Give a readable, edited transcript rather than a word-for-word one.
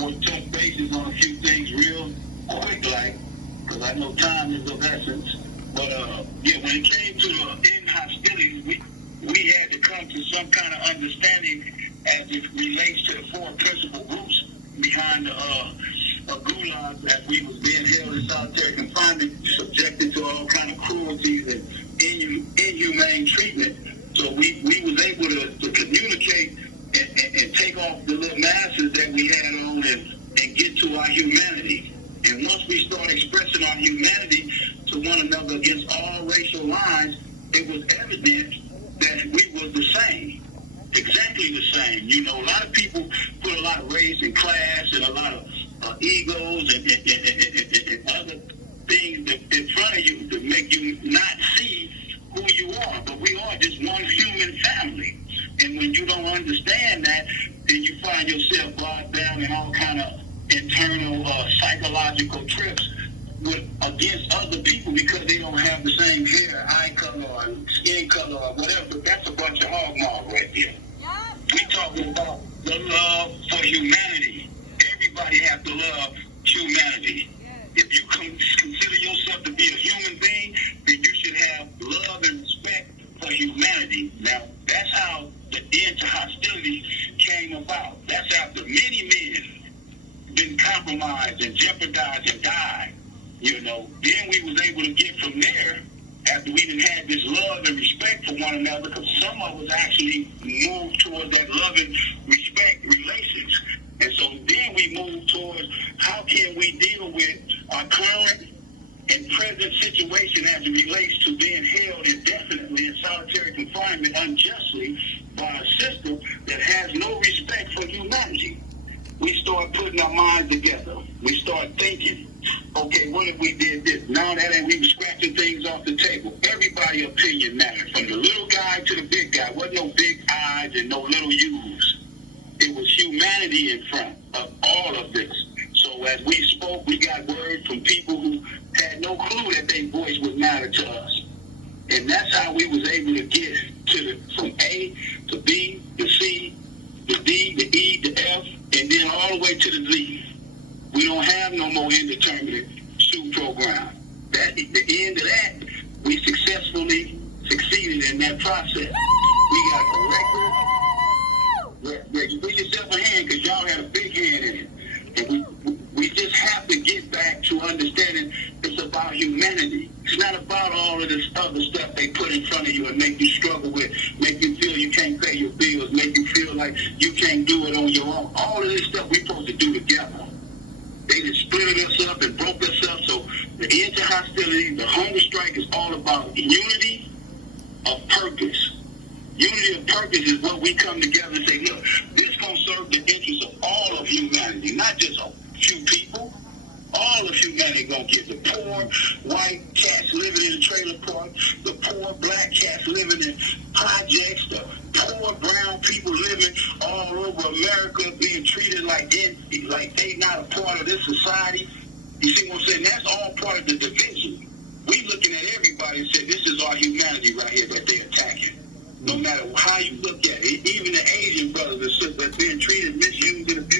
want to touch bases on a few things real quick, like, because I know time is of essence. But, yeah, when it came to the end hostilities, we had to come to some kind of understanding as it relates to the four principal groups behind the gulag that we was being held in solitary confinement, subjected to all kind of cruelties and inhumane treatment. So we was able to communicate and take off the little masses that we had on and get to our humanity. And once we start expressing our humanity to one another against all racial lines, it was evident that we was the same, exactly the same. You know, a lot of people put a lot of race and class and a lot of egos and other things in front of you to make you not see who you are. But we are just one human family. And when you don't understand that, then you find yourself bogged down in all kind of internal psychological trips against other people because they don't have the same hair, eye color, or skin color, or whatever. But that's a bunch of hog maul right there. Yeah. We talking about the love for humanity. Everybody has to love humanity. If you consider yourself to be a human being, then you should have love and respect for humanity. Now, that's how the end to hostility came about. That's after many men been compromised and jeopardized and died. You know, then we was able to get from there after we done had this love and respect for one another, because some of us actually moved towards that love and respect relations. And so then we moved towards how can we deal with our current and present situation as it relates to being held indefinitely in solitary confinement unjustly by a system that has no respect for humanity. We start putting our minds together. We start thinking, okay, what if we did this? Now that ain't, we were scratching things off the table. Everybody's opinion mattered, from the little guy to the big guy. Wasn't no big I's and no little U's. It was humanity in front of all of this. So as we spoke, we got word from people who had no clue that their voice would matter to us. And that's how we was able to get from A to B to C to D to E to F, and then all the way to the Z. We don't have no more indeterminate SHU program. At the end of that, we successfully succeeded in that process. We got a record. You put yourself a hand because y'all had a big hand in it. And we just have to get back to understanding it's about humanity. It's not about all of this other stuff they put in front of you and make you struggle with, make you feel you can't pay your bills, make you feel like you can't do it on your own. All of this stuff we're supposed to do together. They just split us up and broke us up. So the end to hostility, the hunger strike is all about unity of purpose. Unity of purpose is what we come together and say, look, this going to serve the interests of all of humanity, not just a few people. All of humanity going to get the poor white cats living in a trailer park, the poor black cats living in projects, the poor brown people living all over America being treated like they not a part of this society. You see what I'm saying? That's all part of the division. We looking at everybody and say, this is our humanity right here that they're attacking. No matter how you look at it, even the Asian brothers and sisters that's being treated, misused, and abused